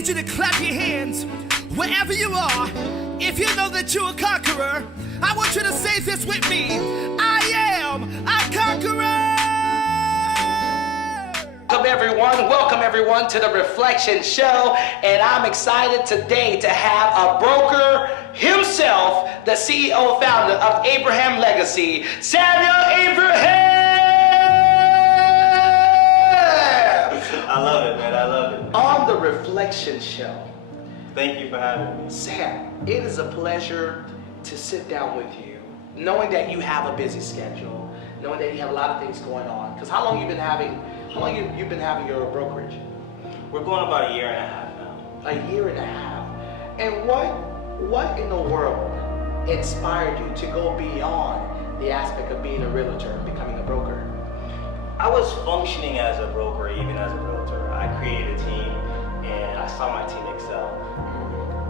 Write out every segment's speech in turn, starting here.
need you to clap your hands wherever you are. If you know that you're a conqueror, I want you to say this with me. I am a conqueror. Welcome everyone to the Reflection Show, and I'm excited today to have a broker himself, the CEO founder of Abraham Legacy, Samuel Abraham. I love it, man. I love it. On the Reflection Show. Thank you for having me. Sam, it is a pleasure to sit down with you, knowing that you have a busy schedule, knowing that you have a lot of things going on. Because how long you been having your brokerage? We're going about a year and a half now. A year and a half. And what in the world inspired you to go beyond the aspect of being a realtor and becoming a broker? I was functioning as a broker, even as a realtor. I created a team, and I saw my team excel.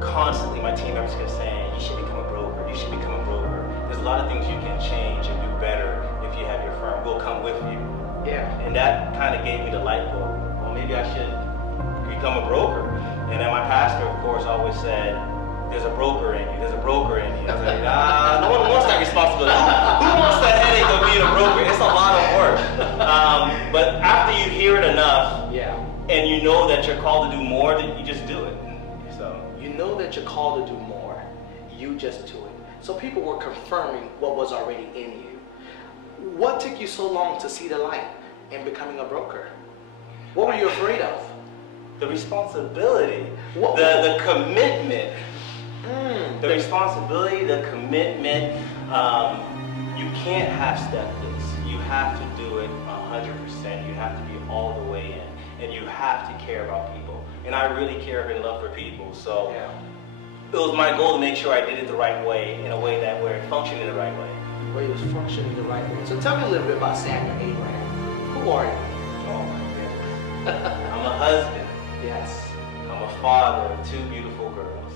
Constantly, my team members kept saying, you should become a broker, you should become a broker. There's a lot of things you can change and do better if you have your firm. We'll come with you. Yeah. And that kind of gave me the light bulb. Well, maybe I should become a broker. And then my pastor, of course, always said, there's a broker in you, there's a broker in you. I was like, nah, no one wants that responsibility. Who wants the headache of being a broker? It's a lot of work. But after you hear it enough, yeah, and you know that you're called to do more, then you just do it. So you know that you're called to do more, you just do it. So people were confirming what was already in you. What took you so long to see the light in becoming a broker? What were you afraid of? The responsibility, the commitment. The responsibility, the commitment. You can't half-step this. You have to do it 100%. You have to be all the way in, and you have to care about people. And I really care and love for people. So it was my goal to make sure I did it the right way, in a way that we're functioning the right way. Where he was functioning the right way. So tell me a little bit about Samuel Abraham. Who are you? Oh my goodness. I'm a husband. Yes. I'm a father of 2 beautiful girls.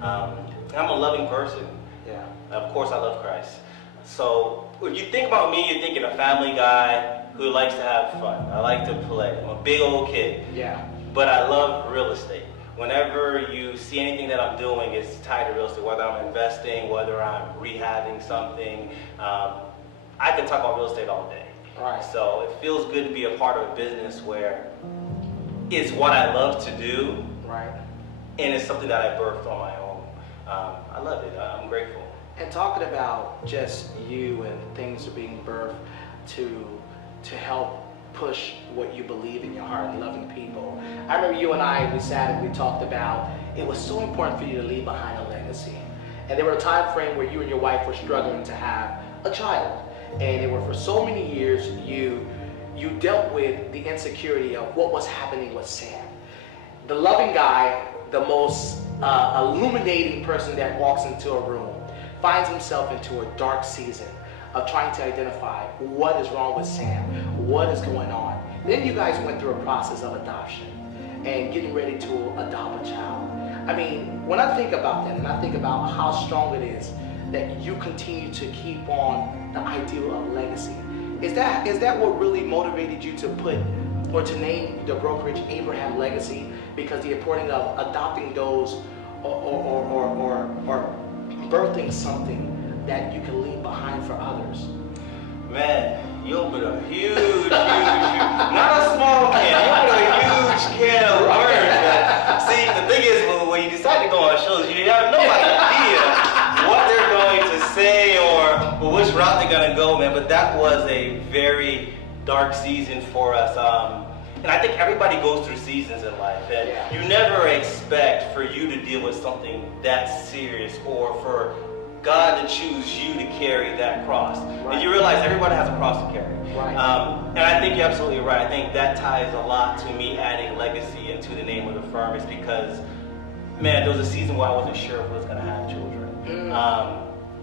I'm a loving person. Yeah. Of course, I love Christ. So if you think about me, you're thinking a family guy who likes to have fun. I like to play. I'm a big old kid. Yeah. But I love real estate. Whenever you see anything that I'm doing, it's tied to real estate. Whether I'm investing, whether I'm rehabbing something, I can talk about real estate all day. Right. So it feels good to be a part of a business where it's what I love to do. Right. And it's something that I birthed on my own. I love it. I'm grateful. And talking about just you and things are being birthed to help push what you believe in your heart and loving people. I remember you and I, we sat and we talked about it was so important for you to leave behind a legacy. And there were a time frame where you and your wife were struggling to have a child. And it were for so many years you dealt with the insecurity of what was happening with Sam. The loving guy, the most illuminating person that walks into a room, finds himself into a dark season of trying to identify what is wrong with Sam, what is going on. Then you guys went through a process of adoption and getting ready to adopt a child. I mean, when I think about that and I think about how strong it is that you continue to keep on the ideal of legacy, is that what really motivated you to put or to name the brokerage Abraham Legacy? Because the importance of adopting those or birthing something that you can leave behind for others. Man, you opened a huge, not a small can, you opened a huge can of words, man. See, the thing is, when you decide to go on shows, you have no idea what they're going to say or which route they're going to go, man. But that was a very dark season for us. And I think everybody goes through seasons in life, and you never expect for you to deal with something that serious or for God to choose you to carry that cross. Right. And you realize everybody has a cross to carry. Right. And I think you're absolutely right. I think that ties a lot to me adding legacy into the name of the firm, is because, man, there was a season where I wasn't sure if I was going to have children.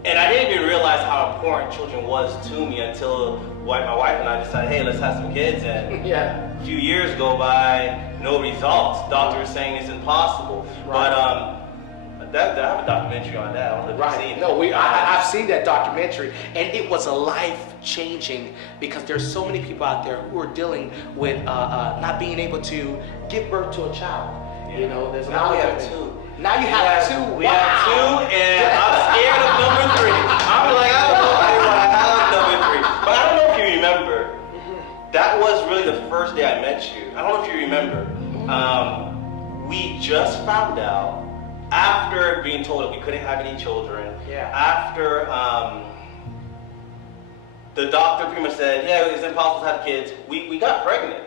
And I didn't even realize how important children was to me until my wife and I decided, hey, let's have some kids. And a few years go by, no results. Doctors saying it's impossible. Right. But I have a documentary on that. I don't know if you've seen it. No, I've seen that documentary, and it was a life-changing, because there's so many people out there who are dealing with not being able to give birth to a child. You know, there's a now lot we of have women. two. Now you have two. We have two, and I'm scared of number three. I'm like, I don't know if I want to have number three. But I don't know if you remember. That was really the first day I met you. I don't know if you remember. We just found out after being told that we couldn't have any children. Yeah. After the doctor pretty much said, yeah, it's impossible to have kids. We got pregnant.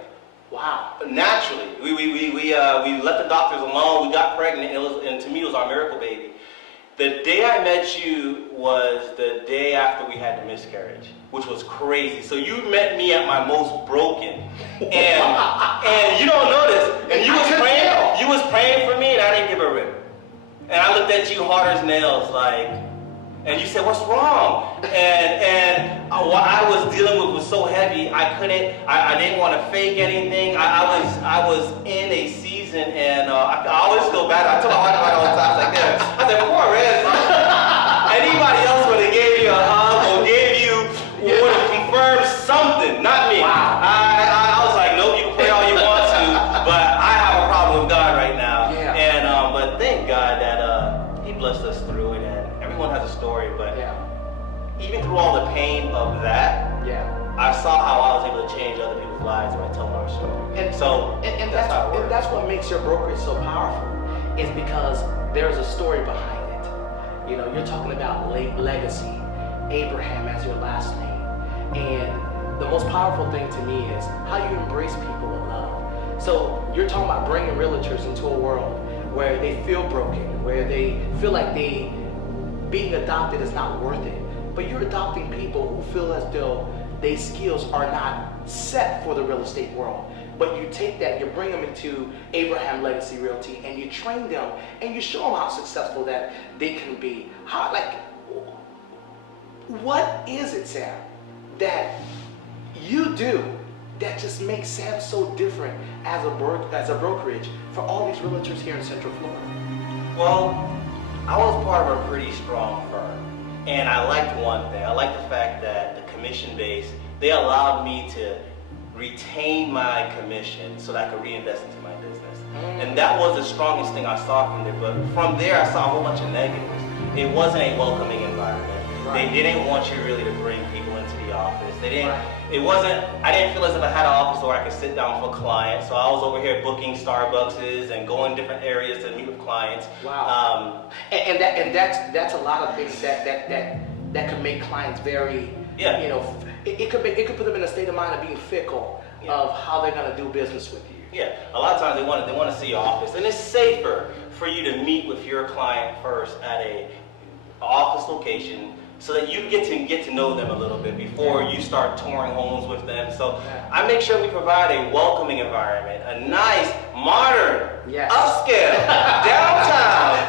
Wow. Naturally, we let the doctors alone. We got pregnant, and to me, it was our miracle baby. The day I met you was the day after we had the miscarriage, which was crazy. So you met me at my most broken, and you don't know this. And you was praying for me, and I didn't give a rip. And I looked at you hard as nails, like. And you said, what's wrong? And what I was dealing with was so heavy, I didn't want to fake anything. I was in a season, and I always feel bad. I tell my wife all the time, like this. I said, poor Rez. Anybody else would have gave you a hug or would have confirmed something, not me. Wow. I was like, nope, you can pray all you want to, but I have a problem with God right now. Yeah. And but thank God that He blessed us through it. Everyone has a story, but even through all the pain of that, I saw how I was able to change other people's lives by telling our story. And that's how it works. And that's what makes your brokerage so powerful, is because there's a story behind it. You know, you're talking about legacy, Abraham as your last name, and the most powerful thing to me is how you embrace people with love. So you're talking about bringing realtors into a world where they feel broken, where they feel like being adopted is not worth it. But you're adopting people who feel as though their skills are not set for the real estate world. But you take that, you bring them into Abraham Legacy Realty, and you train them, and you show them how successful that they can be. What is it, Sam, that you do that just makes Sam so different as a brokerage for all these realtors here in Central Florida? Well, I was part of a pretty strong firm, and I liked one thing. I liked the fact that the commission base, they allowed me to retain my commission so that I could reinvest into my business. And that was the strongest thing I saw from there. But from there, I saw a whole bunch of negatives. It wasn't a welcoming environment. Right. They didn't want you really to bring people into the office. They didn't. Right. I didn't feel as if I had an office where I could sit down with clients. So I was over here booking Starbucks and going different areas to meet with clients. Wow. And that's a lot of things that could make clients very, you know, it could put them in a state of mind of being fickle of how they're going to do business with you. Yeah, a lot of times they want to see your office, and it's safer for you to meet with your client first at a office location, so that you get to know them a little bit before you start touring homes with them. So I make sure we provide a welcoming environment, a nice, modern, upscale, downtown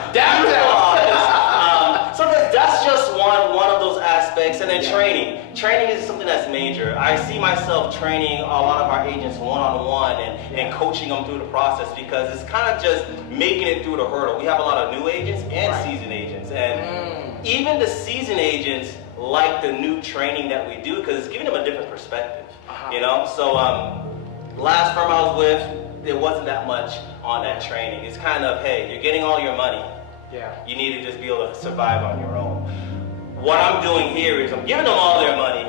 office. So that's just one of those aspects. And then training. Training is something that's major. I see myself training a lot of our agents one-on-one and coaching them through the process, because it's kind of just making it through the hurdle. We have a lot of new agents and seasoned agents. And even the seasoned agents like the new training that we do, because it's giving them a different perspective, you know? So last firm I was with, there wasn't that much on that training. It's kind of, hey, you're getting all your money. You need to just be able to survive on your own. What I'm doing here is I'm giving them all their money,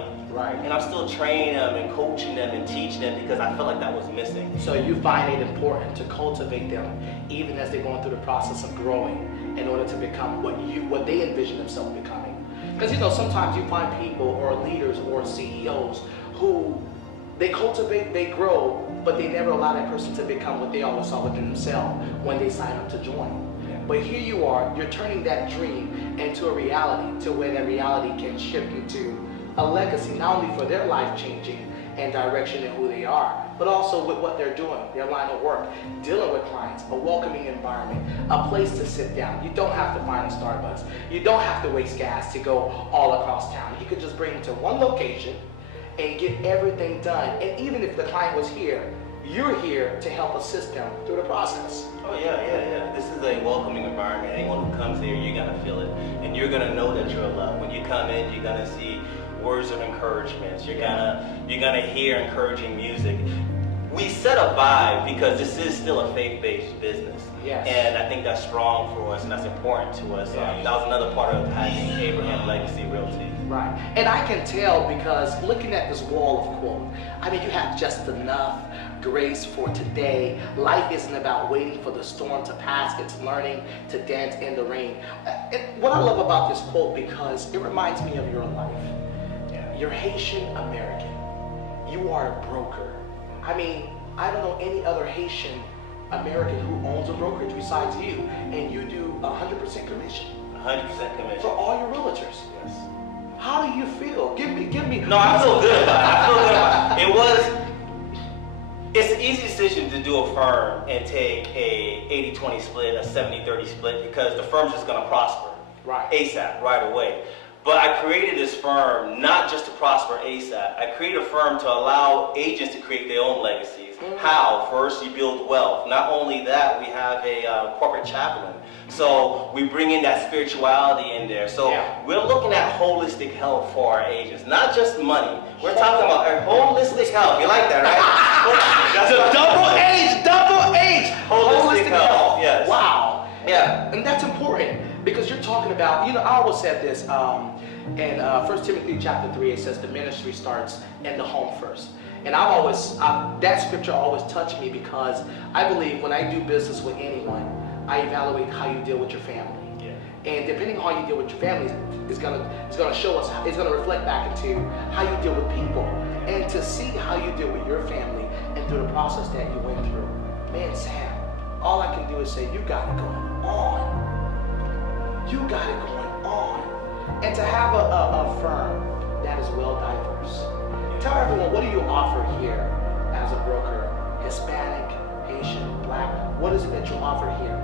and I'm still training them and coaching them and teaching them, because I felt like that was missing. So you find it important to cultivate them even as they're going through the process of growing, in order to become what they envision themselves becoming. Because, you know, sometimes you find people or leaders or CEOs who they cultivate, they grow, but they never allow that person to become what they always saw within themselves when they sign up to join. But here you are, you're turning that dream into a reality, to where that reality can shift into a legacy, not only for their life changing and direction in who they are, but also with what they're doing, their line of work, dealing with clients, a welcoming environment, a place to sit down. You don't have to find a Starbucks. You don't have to waste gas to go all across town. You could just bring them to one location and get everything done. And even if the client was here, you're here to help assist them through the process. Oh yeah. This is a welcoming environment. Anyone who comes here, you're gonna feel it, and you're gonna know that you're loved. When you come in, you're gonna see words of encouragement. You're gonna hear encouraging music. we set a vibe because this is still a faith-based business. Yes. And I think that's strong for us and that's important to us. Yeah. That was another part of having Abraham Legacy Realty. Right. And I can tell because looking at this wall of quote, I mean, you have just enough grace for today. Life isn't about waiting for the storm to pass. It's learning to dance in the rain. What I love about this quote, because it reminds me of your life. Yeah. You're Haitian American. You are a broker. I mean, I don't know any other Haitian American who owns a brokerage besides you, and you do 100% commission. 100% commission. For all your realtors. Yes. How do you feel? Give me. No, I feel good about it. It's an easy decision to do a firm and take a 80-20 split, a 70-30 split, because the firm's just gonna prosper. Right. ASAP, right away. But I created this firm not just to prosper ASAP. I created a firm to allow agents to create their own legacies. How? First, you build wealth. Not only that, we have a corporate chaplain. So we bring in that spirituality in there. So we're looking at holistic health for our agents, not just money. We're talking about a holistic health. You like that, right? That's The double H. Holistic health. Yes. Wow. Yeah. And that's important because you're talking about, you know, I always said this in 1 Timothy chapter 3, it says the ministry starts in the home first. And I've always, that scripture always touched me because I believe when I do business with anyone, I evaluate how you deal with your family. Yeah. And depending on how you deal with your family, it's gonna show us, it's gonna reflect back into how you deal with people. And to see how you deal with your family and through the process that you went through, man, Sam, all I can do is say, you got it going on. You got it going on. And to have a firm that is well diverse. Tell everyone, what do you offer here as a broker? Hispanic, Haitian, Black, what is it that you offer here?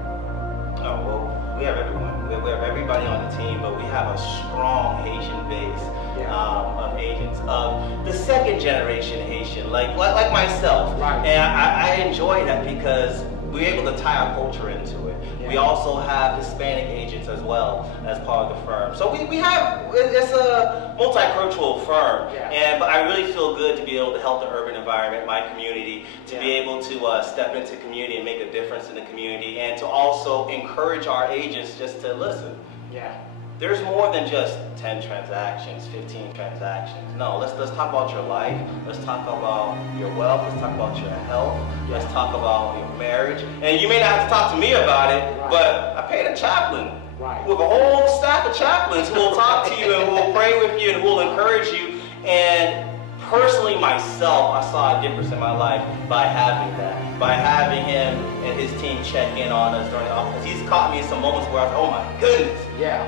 Oh, well, we have everyone. We have everybody on the team, but we have a strong Haitian base of agents. The second generation Haitian, like myself. Right. And I enjoy that because we're able to tie our culture into it. Yeah. We also have Hispanic agents as well as part of the firm. So we have, it's a multicultural firm. Yeah. But I really feel good to be able to help the urban environment, my community, to be able to step into community and make a difference in the community, and to also encourage our agents just to listen. Yeah. There's more than just 10 transactions, 15 transactions. No, let's talk about your life. Let's talk about your wealth. Let's talk about your health. Let's talk about your marriage. And you may not have to talk to me about it, but I paid a chaplain with a whole staff of chaplains who will talk to you and who will pray with you and who will encourage you. And personally, myself, I saw a difference in my life by having that, by having him and his team check in on us during the office. He's caught me in some moments where I was, oh my goodness. Yeah.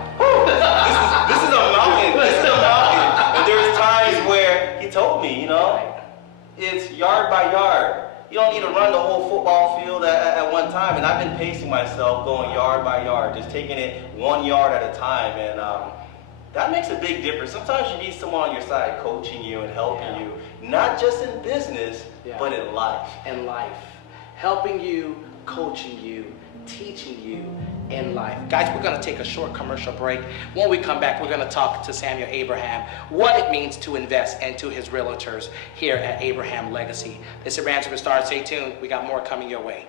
This is a mountain. This is a mountain. And there's times where he told me, you know, it's yard by yard. You don't need to run the whole football field at one time. And I've been pacing myself, going yard by yard, just taking it 1 yard at a time. And that makes a big difference. Sometimes you need someone on your side coaching you and helping you, not just in business, but in life. In life. Helping you, coaching you, teaching you in life. Guys, we're going to take a short commercial break. When we come back, we're going to talk to Samuel Abraham, what it means to invest into his realtors here at Abraham Legacy. This is Abraham Superstar. Stay tuned. We got more coming your way.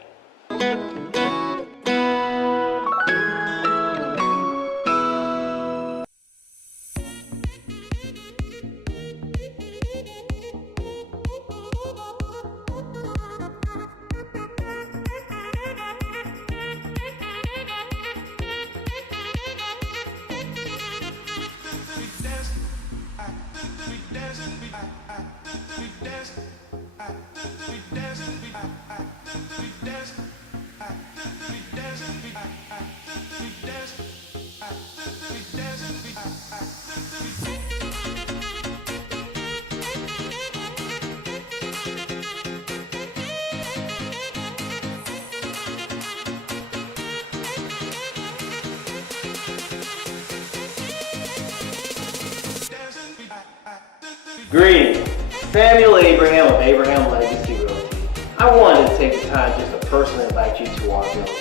Greetings, Samuel Abraham of Abraham Legacy Realty. I wanted to take the time just to personally invite you to our building,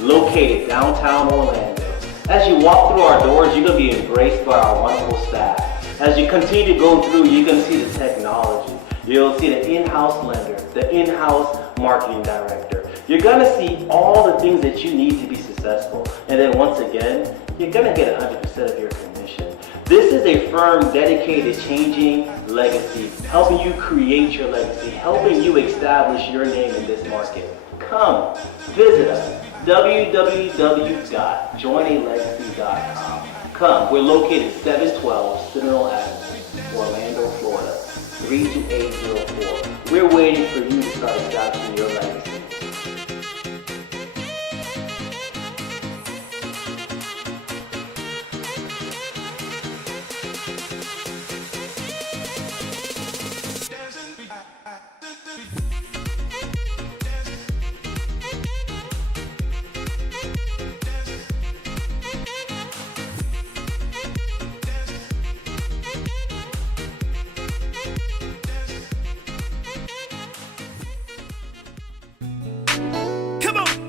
located downtown Orlando. As you walk through our doors, you're going to be embraced by our wonderful staff. As you continue to go through, you're going to see the technology. You'll see the in-house lender, the in-house marketing director. You're gonna see all the things that you need to be successful. And then once again, you're gonna get 100% of your commission. This is a firm dedicated to changing legacy, helping you create your legacy, helping you establish your name in this market. Come, visit us, www.joinalegacy.com. Come, we're located 712 Seminole Avenue, Orlando, Florida, 32804. We're waiting for you to start establishing your legacy.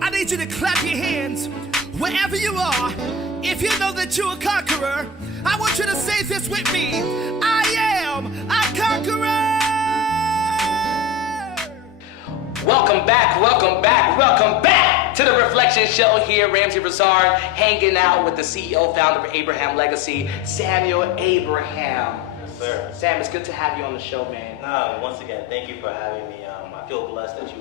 I need you to clap your hands wherever you are. If you know that you're a conqueror, I want you to say this with me. I am a conqueror. Welcome back, welcome back, welcome back to the Reflection Show here. Ramsey Broussard hanging out with the CEO, founder of Abraham Legacy, Samuel Abraham. Yes, sir. Sam, it's good to have you on the show, man. Once again, thank you for having me. I feel blessed that you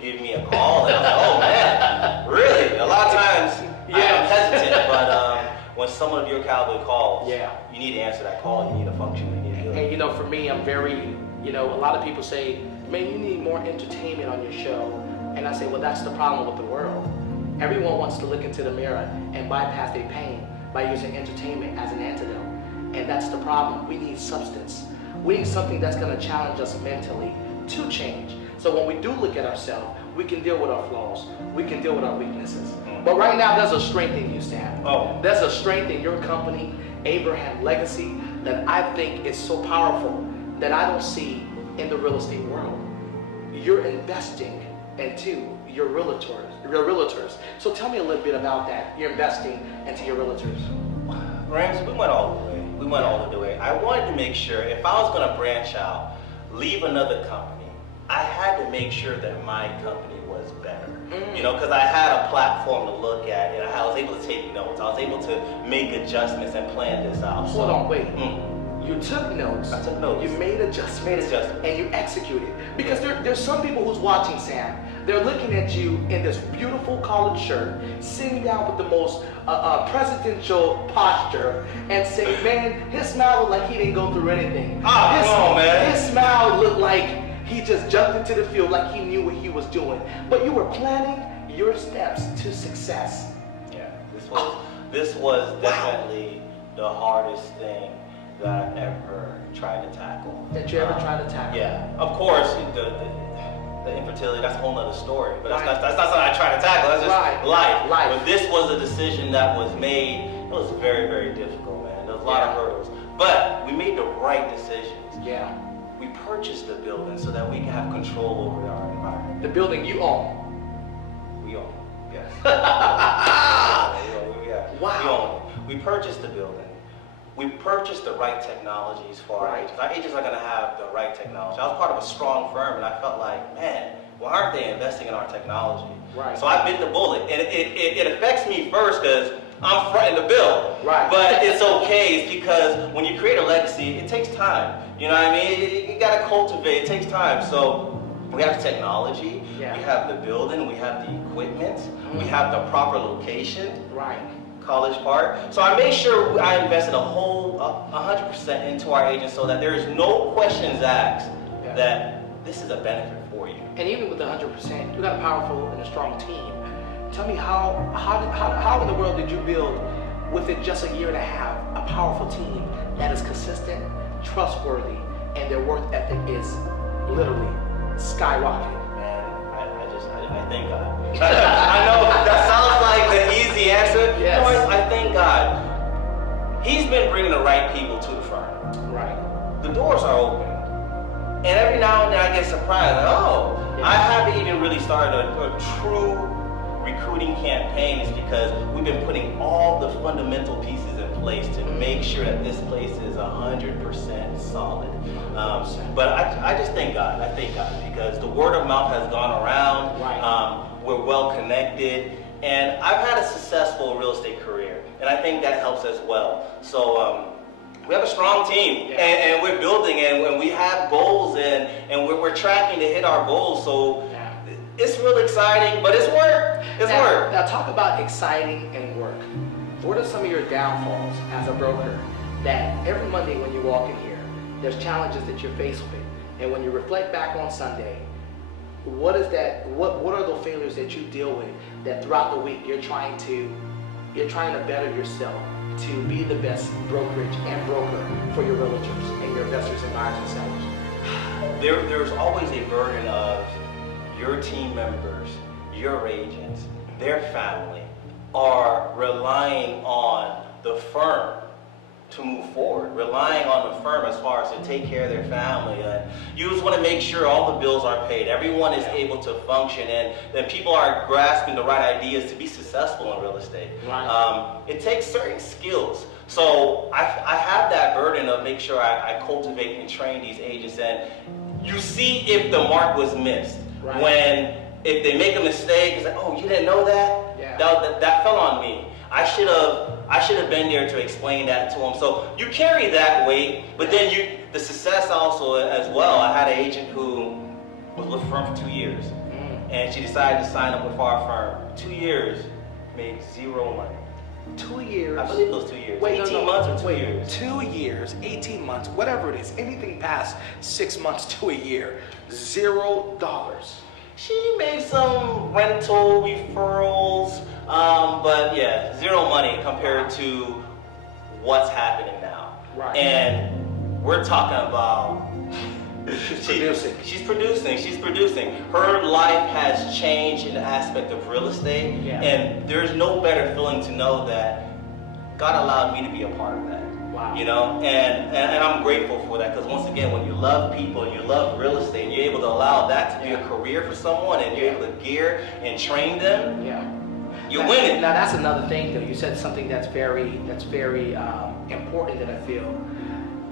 gave me a call, and I was like, oh man, really? A lot of times I'm hesitant, but when someone of your caliber calls, you need to answer that call. You need to function. You need to do it. And you know, for me, I'm very, a lot of people say, man, you need more entertainment on your show. And I say, well, that's the problem with the world. Everyone wants to look into the mirror and bypass their pain by using entertainment as an antidote. And that's the problem. We need substance. We need something that's going to challenge us mentally to change. So when we do look at ourselves, we can deal with our flaws. We can deal with our weaknesses. But right now, there's a strength in you, Sam. Oh. There's a strength in your company, Abraham Legacy, that I think is so powerful that I don't see in the real estate world. You're investing into your realtors. So tell me a little bit about that. You're investing into your realtors. Rams, we went all the way. We went all the way. I wanted to make sure if I was going to branch out, leave another company, I had to make sure that my company was better. Because I had a platform to look at, and I was able to take notes. I was able to make adjustments and plan this out. Hold on, wait. You took notes. I took notes. You made adjustments. And you executed. Because there's some people who's watching, Sam. They're looking at you in this beautiful collared shirt, sitting down with the most presidential posture, and saying, man, his smile looked like he didn't go through anything. Come on, man. His smile looked like he just jumped into the field like he knew what he was doing. But you were planning your steps to success. Yeah, this was definitely the hardest thing that I ever tried to tackle. That you ever tried to tackle? Yeah, of course, the infertility, that's a whole nother story. But that's not something I tried to tackle, that's just life. But this was a decision that was made, it was very, very difficult, man. There was a lot of hurdles. But we made the right decisions. Yeah. We purchased the building so that we can have control over our environment. The building you own? We own it, yes. Wow. We own it. We purchased the building. We purchased the right technologies for our agents. Our agents are going to have the right technology. I was part of a strong firm, and I felt like, man, why aren't they investing in our technology? Right. So I bit the bullet. And it affects me first because I'm fronting the bill. Right. But it's okay. It's because when you create a legacy, it takes time. You know what I mean? You got to cultivate. It takes time. So we have technology. We have the building. We have the equipment. We have the proper location. Right. College Park. So I made sure I invested a whole 100% into our agents so that there is no questions asked that this is a benefit for you. And even with the 100%, you got a powerful and a strong team. Tell me how in the world did you build, within just a year and a half, a powerful team that is consistent, trustworthy, and their work ethic is literally skyrocketing? Man, I thank God. I know that sounds like the easy answer. Yes. No, I thank God. He's been bringing the right people to the firm. Right. The doors are open. And every now and then I get surprised, like, I haven't even really started a true recruiting recruiting campaign is because we've been putting all the fundamental pieces in place to make sure that this place is 100% solid. But I just thank God. I thank God because the word of mouth has gone around. Right. We're well connected, and I've had a successful real estate career, and I think that helps as well. So we have a strong team, Yeah. and we're building, and we have goals, and we're tracking to hit our goals. So it's really exciting, but it's work. It's work. Now talk about exciting and work. What are some of your downfalls as a broker that every Monday when you walk in here, there's challenges that you're faced with, and when you reflect back on Sunday, what is that? What are the failures that you deal with that throughout the week you're trying to better yourself to be the best brokerage and broker for your realtors and your investors and buyers and sellers? There's always a burden of your team members, your agents, their family are relying on the firm to move forward, relying on the firm as far as to take care of their family. And you just want to make sure all the bills are paid, everyone is able to function, and then people are grasping the right ideas to be successful in real estate. Right. It takes certain skills. So I have that burden of make sure I cultivate and train these agents, and you see if the mark was missed. Right. If they make a mistake, it's like, oh, you didn't know that? Yeah. That fell on me. I should have been there to explain that to them. So you carry that weight, but then the success also as well. I had an agent who was with the firm for 2 years, and she decided to sign up with our firm. 2 years, made zero money. 2 years. I believe it was 2 years. Wait, 18 months or 2 years. 2 years, 18 months, whatever it is, anything past 6 months to a year, $0. She made some rental referrals, but yeah, zero money compared to what's happening now. Right. And we're talking about She's producing. She's producing. Her life has changed in the aspect of real estate, and there's no better feeling to know that God allowed me to be a part of that. Wow. You know, and I'm grateful for that, because once again, when you love people and you love real estate, and you're able to allow that to be a career for someone, and you're able to gear and train them, you're winning. Now that's another thing, though. You said something that's very important that I feel.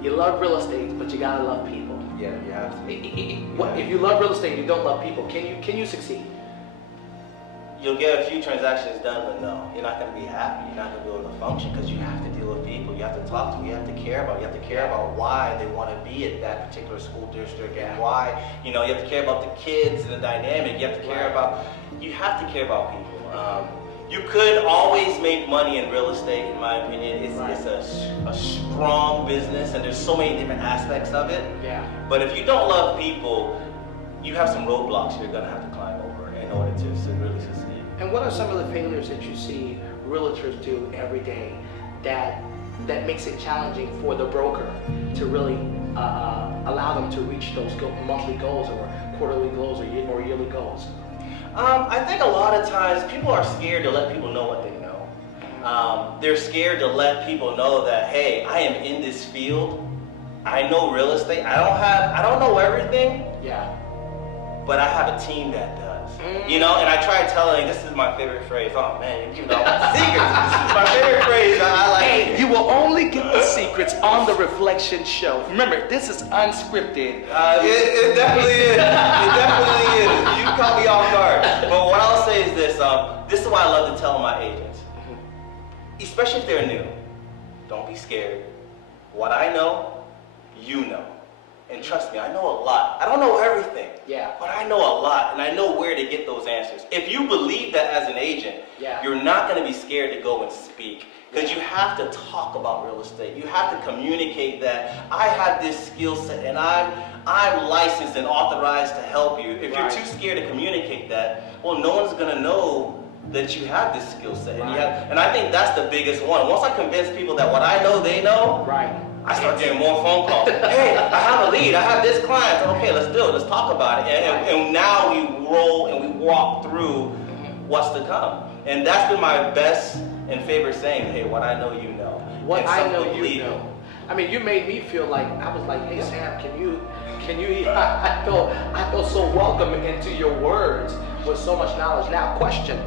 You love real estate, but you gotta love people. Yeah, you have to. If you love real estate and you don't love people, can you succeed? You'll get a few transactions done, but no, you're not going to be happy. You're not going to be able to function, because you have to deal with people. You have to talk to them. You have to care about. You have to care about why they want to be at that particular school district, and why, you have to care about the kids and the dynamic. You have to care about. You have to care about people. You could always make money in real estate, in my opinion. It's a strong business, and there's so many different aspects of it. Yeah. But if you don't love people, you have some roadblocks you're going to have to climb over in order to really succeed. And what are some of the failures that you see realtors do every day that makes it challenging for the broker to really allow them to reach those monthly goals or quarterly goals or yearly goals? I think a lot of times people are scared to let people know what they know. They're scared to let people know that, hey, I am in this field. I know real estate. I don't know everything. Yeah. But I have a team that does. And I try telling, this is my favorite phrase. Oh man, you giving all my secrets. This is my favorite phrase. I like it. You will only get the secrets on the Reflection Show. Remember, this is unscripted. It definitely is. It definitely is. You caught me off guard. But what I'll say is this. This is what I love to tell my agents. Especially if they're new. Don't be scared. What I know, you know. And trust me, I know a lot. I don't know everything, but I know a lot, and I know where to get those answers. If you believe that as an agent, you're not going to be scared to go and speak, because you have to talk about real estate. You have to communicate that I have this skill set, and I'm licensed and authorized to help you. If you're too scared to communicate that, well, no one's going to know that you have this skill set. And I think that's the biggest one. Once I convince people that what I know, they know, I start getting more phone calls. Hey, I have a lead. I have this client. Okay, let's do it. Let's talk about it. And now we roll and we walk through what's to come. And that's been my best and favorite saying. Hey, what I know, you know. What I know, you know. I mean, you made me feel like, I was like, hey, Sam, can you, I feel so welcome into your words with so much knowledge. Now, question.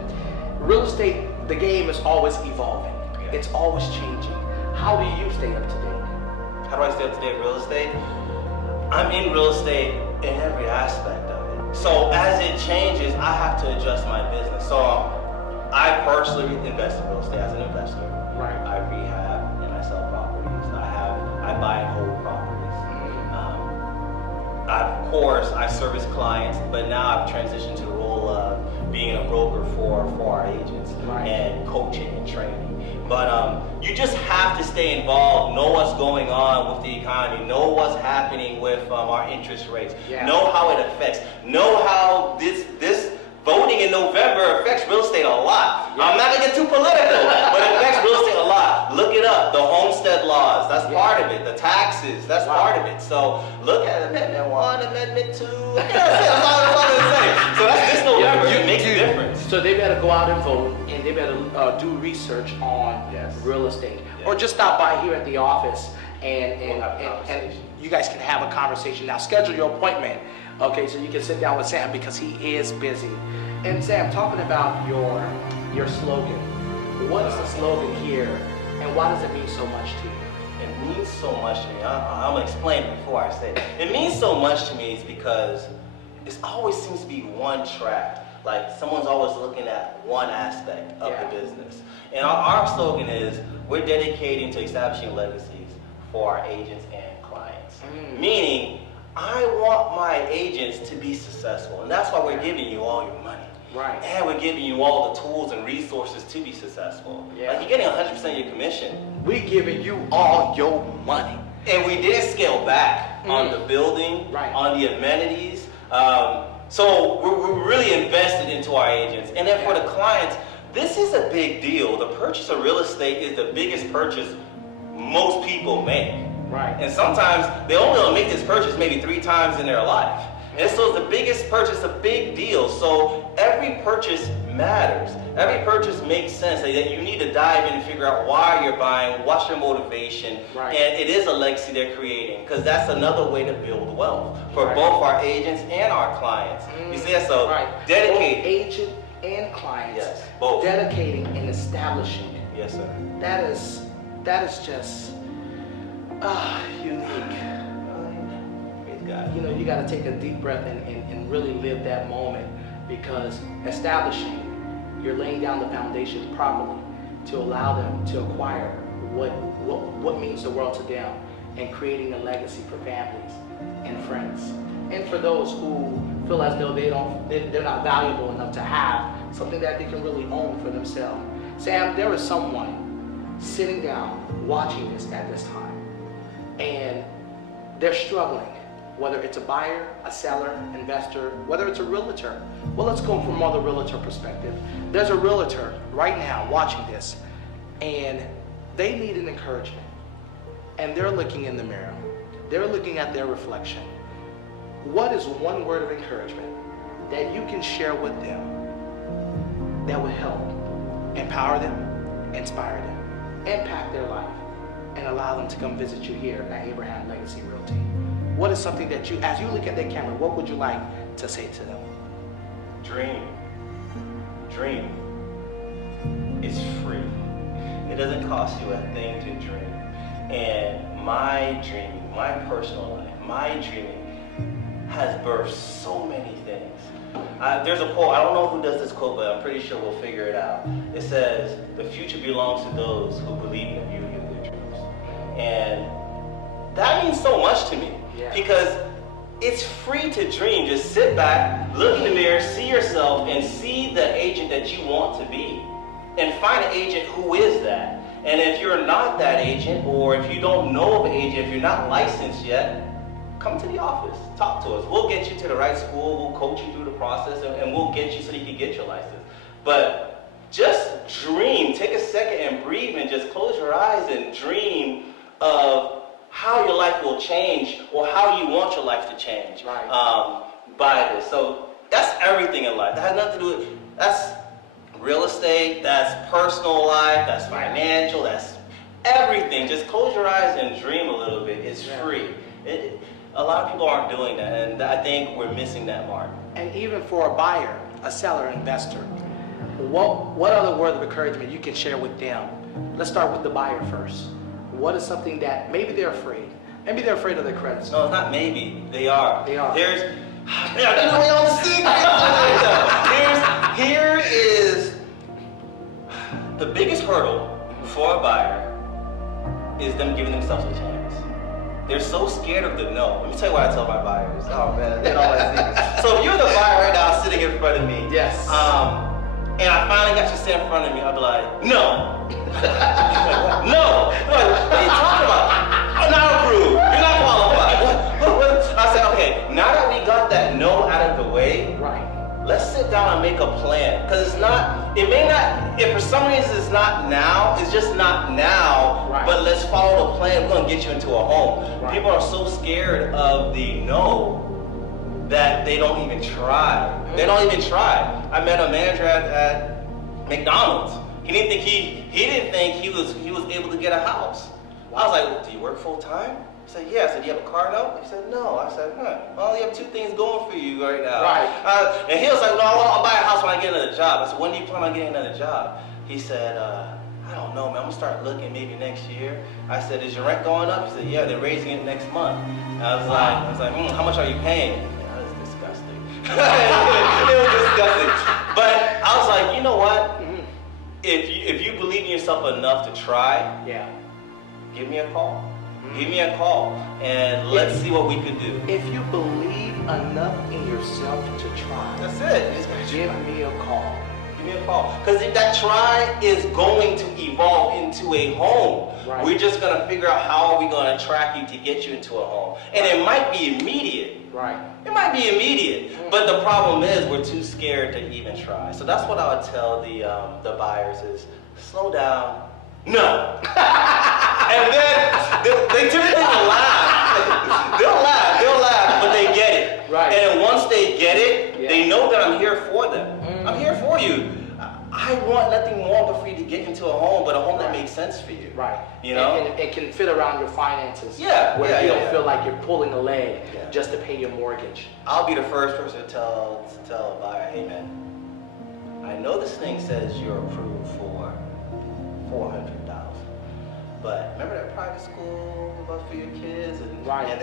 real estate, the game is always evolving. Yeah. It's always changing. How do you stay up to date? How do I stay up to date with real estate? I'm in real estate in every aspect of it. So as it changes, I have to adjust my business. So I personally invest in real estate as an investor. Right. I rehab and I sell properties. I buy and hold properties. Of course, I service clients, but now I've transitioned to the role of being a broker for our agents and coaching and training. But you just have to stay involved, know what's going on with the economy, know what's happening with our interest rates, know how it affects, know how this voting in November affects real estate a lot. I'm not gonna get too political, but it affects real estate a lot. Look it up. The homestead laws, that's part of it. The taxes, that's part of it. So look at Amendment 1, Amendment 2. That's all I'm gonna say. So that's this November. It makes a difference. So they better go out and vote, and they better do research on real estate, or just stop by here at the office and you guys can have a conversation. Now schedule your appointment, okay, so you can sit down with Sam because he is busy. And Sam, talking about your slogan, what is the slogan here, and why does it mean so much to you? It means so much to me. I'm gonna explain it before I say it. It means so much to me is because it always seems to be one track. Like someone's always looking at one aspect of the business. And our slogan is, we're dedicating to establishing legacies for our agents and clients. Meaning, I want my agents to be successful. And that's why we're giving you all your money. Right. And we're giving you all the tools and resources to be successful. Like you're getting 100% of your commission. We're giving you all your money. And we didn't scale back on the building, on the amenities. So we're really invested into our agents. And then for the clients, this is a big deal. The purchase of real estate is the biggest purchase most people make. Right. And sometimes they only make this purchase maybe 3 times in their life. And so it's the biggest purchase, a big deal. So every purchase matters. Every purchase makes sense. That you need to dive in and figure out why you're buying, what's your motivation. And it is a legacy they're creating, because that's another way to build wealth for both our agents and our clients. You see that? So dedicated. Both agent and clients. Yes, both. Dedicating and establishing. Yes, sir. That is just unique. You know, you got to take a deep breath and really live that moment, because establishing, you're laying down the foundation properly to allow them to acquire what means the world to them, and creating a legacy for families and friends, and for those who feel as though they're not valuable enough to have something that they can really own for themselves. Sam, there is someone sitting down watching this at this time, and they're struggling. Whether it's a buyer, a seller, investor, whether it's a realtor. Well, let's go from the realtor perspective. There's a realtor right now watching this, and they need an encouragement. And they're looking in the mirror. They're looking at their reflection. What is one word of encouragement that you can share with them that will help empower them, inspire them, impact their life, and allow them to come visit you here at Abraham Legacy Realty? What is something that you, as you look at that camera, what would you like to say to them? Dream. Dream. It's free. It doesn't cost you a thing to dream. And my dreaming, my personal life, my dreaming has birthed so many things. There's a quote, I don't know who does this quote, but I'm pretty sure we'll figure it out. It says, the future belongs to those who believe in the beauty of their dreams. And that means so much to me. Because it's free to dream. Just sit back, look in the mirror, see yourself, and see the agent that you want to be. And find an agent who is that. And if you're not that agent, or if you don't know of an agent, if you're not licensed yet, come to the office, talk to us. We'll get you to the right school, we'll coach you through the process, and we'll get you so you can get your license. But just dream, take a second and breathe, and just close your eyes and dream of how your life will change, or how you want your life to change by this. So that's everything in life. That has nothing to do with, that's real estate, that's personal life, that's financial, that's everything. Just close your eyes and dream a little bit. It's free. A lot of people aren't doing that, and I think we're missing that mark. And even for a buyer, a seller, investor, what other word of encouragement you can share with them? Let's start with the buyer first. What is something that maybe they're afraid? Maybe they're afraid of their credit score. No, it's not maybe. They are. They are. There's, man, we on the secret. Here is the biggest hurdle for a buyer is them giving themselves a chance. They're so scared of the no. Let me tell you what I tell my buyers. Oh man, they know my secrets. So if you're the buyer right now sitting in front of me, Yes. And I finally got you sitting in front of me, I'll be like, no. No. Like, what are you talking about? I'm not approved. You're not qualified. What? I said, okay, now that we got that no out of the way, Right. let's sit down and make a plan. Because it's not, it may not, if for some reason it's not now, it's just not now, Right. but let's follow the plan. We're going to get you into a home. Right. People are so scared of the no that they don't even try. They don't even try. I met a manager at McDonald's. He didn't think he was able to get a house. I was like, well, do you work full time? He said, yeah. I said, do you have a car note? He said, no. I said, well, you have two things going for you right now. Right. And he was like, no, I'll buy a house when I get another job. I said, when do you plan on getting another job? He said, I don't know, man. I'm gonna start looking maybe next year. I said, is your rent going up? He said, yeah, they're raising it next month. And I was like, how much are you paying? That was disgusting. It was disgusting. But I was like, you know what? If you believe in yourself enough to try, Yeah. give me a call. Give me a call, and let's see what we can do. If you believe enough in yourself to try, That's it. Just gotta give try. me a call. Give me a call. Because if that try is going to evolve into a home, Right. we're just gonna figure out how are we gonna track you to get you into a home. And it might be immediate. Right. It might be immediate, but the problem is we're too scared to even try. So that's what I would tell the buyers is slow down. No. And then they typically will laugh. They'll laugh, but they get it. Right. And then once they get it, Yeah. they know that I'm here for them. I'm here for you. I want nothing more but for you to get into a home, but a home that makes sense for you. Right. You know? And it can fit around your finances. Yeah, Where yeah, you yeah, don't yeah. feel like you're pulling a leg Yeah. just to pay your mortgage. I'll be the first person to tell a buyer, hey man, I know this thing says you're approved for $400,000, but remember that private school for your kids, and Right. and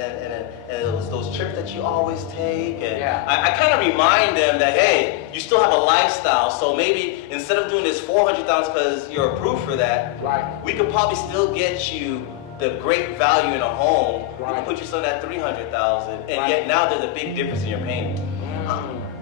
those trips that you always take, and Yeah. I kind of remind them that hey, you still have a lifestyle, so maybe instead of doing this $400,000 because you're approved for that, Right. we could probably still get you the great value in a home. We Right. can put you some at $300,000, and Right. yet now there's a big difference in your payment.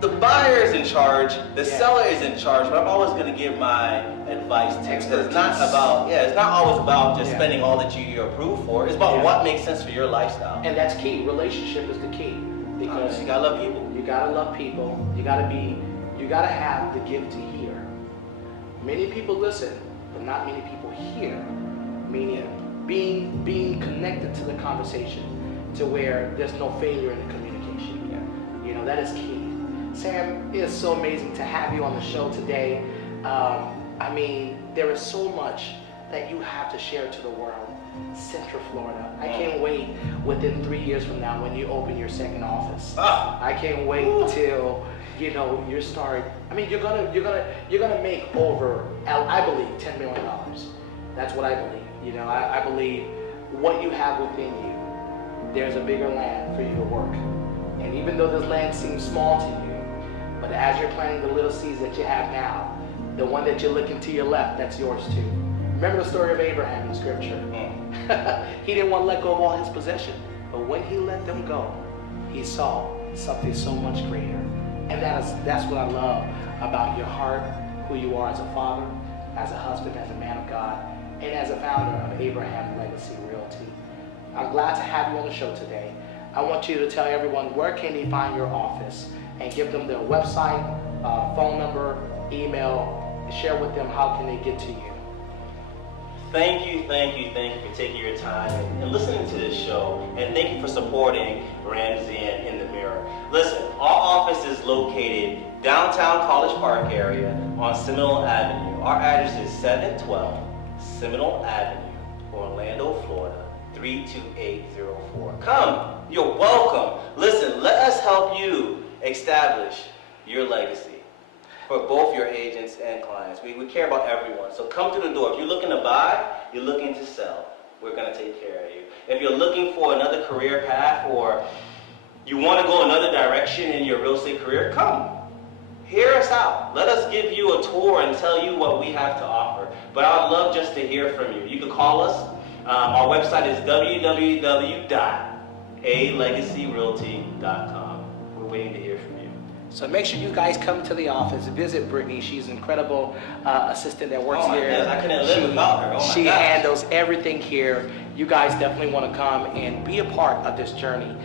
The buyer is in charge, the Yeah. seller is in charge, but I'm always going to give my advice to you. It's not Expertise. about, it's not always about just Yeah. spending all that you're approved for. It's about Yeah. what makes sense for your lifestyle. And that's key. Relationship is the key. Because You gotta love people. you gotta love people. You gotta have the gift to hear. Many people listen, but not many people hear. Meaning being connected to the conversation to where there's no failure in the communication. You know, that is key. Sam, it is so amazing to have you on the show today. I mean, there is so much that you have to share to the world. Central Florida. I can't wait within 3 years from now when you open your second office. Ah. I can't wait till you start. I mean, you're gonna make over, I believe, $10 million. That's what I believe. You know, I believe what you have within you. There's a bigger land for you to work. And even though this land seems small to you, but as you're planting the little seeds that you have now, the one that you're looking to your left, that's yours too. Remember the story of Abraham in Scripture? He didn't want to let go of all his possession, but when he let them go, he saw something so much greater. And that's what I love about your heart, who you are as a father, as a husband, as a man of God, and as a founder of Abraham Legacy Realty. I'm glad to have you on the show today. I want you to tell everyone where can they find your office and give them their website, phone number, email, and share with them how can they get to you. Thank you for taking your time and listening to this show, and thank you for supporting Ramsey and In the Mirror. Listen, our office is located downtown College Park area on Seminole Avenue. Our address is 712 Seminole Avenue, Orlando, Florida, 32804. Come, you're welcome. Listen, let us help you establish your legacy. for both your agents and clients. We care about everyone. So come through the door. If you're looking to buy, you're looking to sell, we're going to take care of you. If you're looking for another career path or you want to go another direction in your real estate career, come. Hear us out. Let us give you a tour and tell you what we have to offer. But I would love just to hear from you. You can call us. Our website is www.alegacyrealty.com. We're waiting to hear from you. So make sure you guys come to the office, visit Brittany. She's an incredible assistant that works here. Goodness, I couldn't live without her. She handles everything here. You guys definitely want to come and be a part of this journey.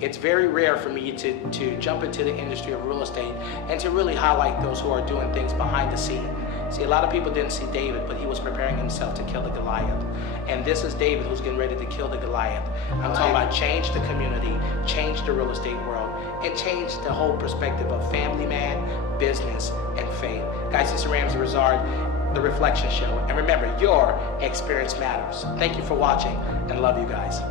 It's very rare for me to jump into the industry of real estate and to really highlight those who are doing things behind the scene. See, a lot of people didn't see David, but he was preparing himself to kill the Goliath. And this is David who's getting ready to kill the Goliath. I'm talking about change the community, change the real estate world, and change the whole perspective of family man, business, and faith. Guys, this is Ramsey Rizard, The Reflection Show. And remember, your experience matters. Thank you for watching, and love you guys.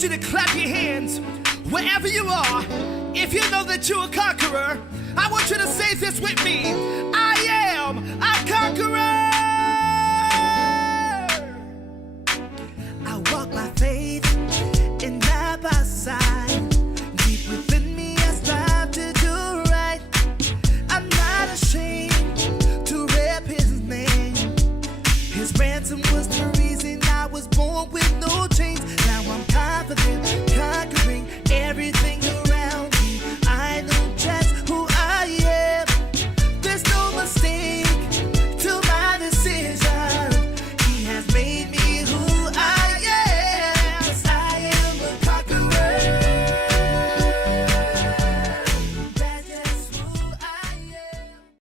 You to clap your hands wherever you are. If you know that you're a conqueror, I want you to say this with me. I am a conqueror. I walk by faith and not by sight. Deep within me I strive to do right. I'm not ashamed to rep his name. His ransom was the reason I was born with no chains.